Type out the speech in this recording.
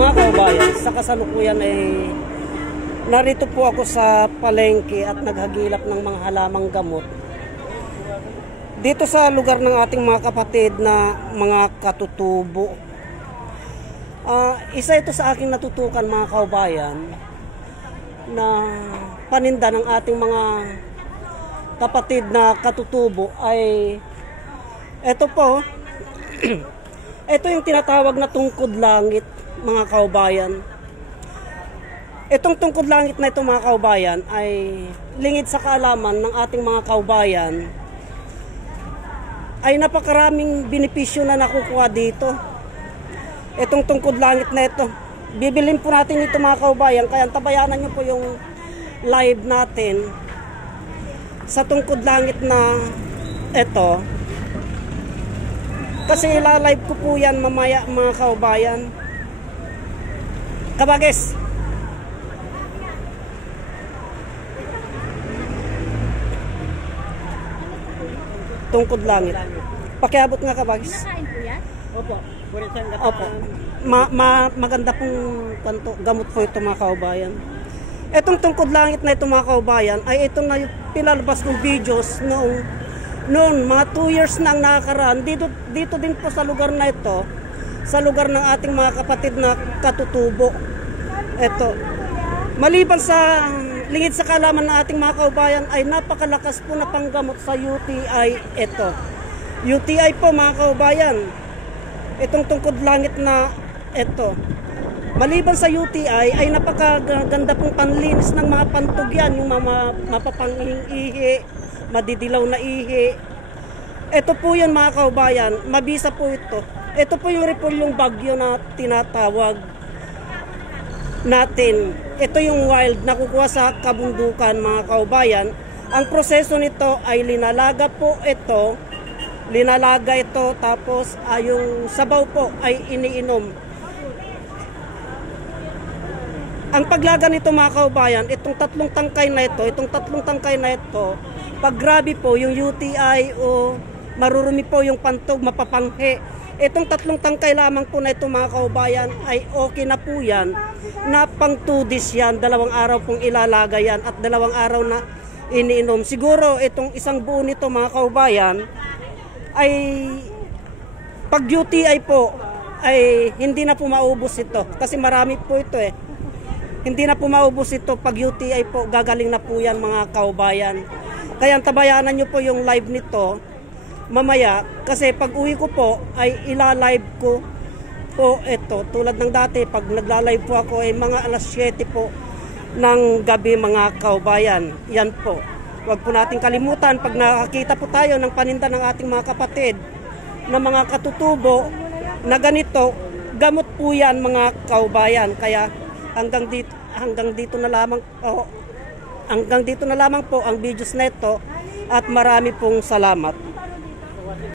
Mga kababayan, sa kasalukuyan ay narito po ako sa palengke at naghagilap ng mga halamang gamot dito sa lugar ng ating mga kapatid na mga katutubo. Isa ito sa aking natutukan, mga kababayan, na paninda ng ating mga kapatid na katutubo ay ito po. Ito yung tinatawag na tungkod langit, mga kababayan. Itong tungkod langit na ito, mga kababayan, ay lingid sa kaalaman ng ating mga kababayan ay napakaraming benepisyo na nakukuha dito. Itong tungkod langit na ito, bibilin po natin ito, mga kababayan, kaya tabayanan nyo po yung live natin sa tungkod langit na ito. Kasi ilalive ko po yan mamaya, mga kababayan. Kabagis, tungkod langit. Pakiabot nga, kabagis. Nakain po yan? Opo. Opo. Maganda pong gamot po ito, mga kababayan. Itong tungkod langit na ito, mga kababayan, ay ito na pinalabas ng videos noon mga 2 years na ang nakakaraan dito din po sa lugar na ito, sa lugar ng ating mga kapatid na katutubo. Ito, maliban sa lingid sa kaalaman ng ating mga kababayan, ay napakalakas po na panggamot sa UTI. Ito, UTI po, mga kababayan, itong tungkod langit na ito, maliban sa UTI ay napakaganda pong panlinis ng mga pantugyan, yung mga mapapangihing ihi, madidilaw na ihi. Ito po yan, mga kababayan, mabisa po ito. Ito po yung repulyong bagyo na tinatawag natin. Ito yung wild na kukuha sa kabundukan, mga kababayan. Ang proseso nito ay linalaga ito, tapos yung sabaw po ay iniinom. Ang paglaga nito, mga kababayan, itong tatlong tangkay na ito, pag grabe po yung UTI o marurumi po yung pantog, mapapanghe, itong tatlong tangkay lamang po na ito, mga kababayan, ay okay na po yan, na pang 2 days yan, 2 araw pong ilalaga yan at 2 araw na iniinom. Siguro itong isang buo nito, mga kababayan, ay pag UTI po ay hindi na po maubos ito, kasi marami po ito hindi na po maubos ito. Pag UTI po, gagaling na po yan, mga kababayan. Kaya tabayanan nyo po yung live nito mamaya, kasi pag uwi ko po ay ilalive ko po ito. Tulad ng dati, pag nagla-live po ako ay mga alas 7 po ng gabi, mga kababayan. Yan po. Huwag po natin kalimutan, pag nakakita po tayo ng paninda ng ating mga kapatid na mga katutubo na ganito, gamot po yan, mga kababayan. Kaya hanggang dito na lamang po ang videos na ito, at marami pong salamat.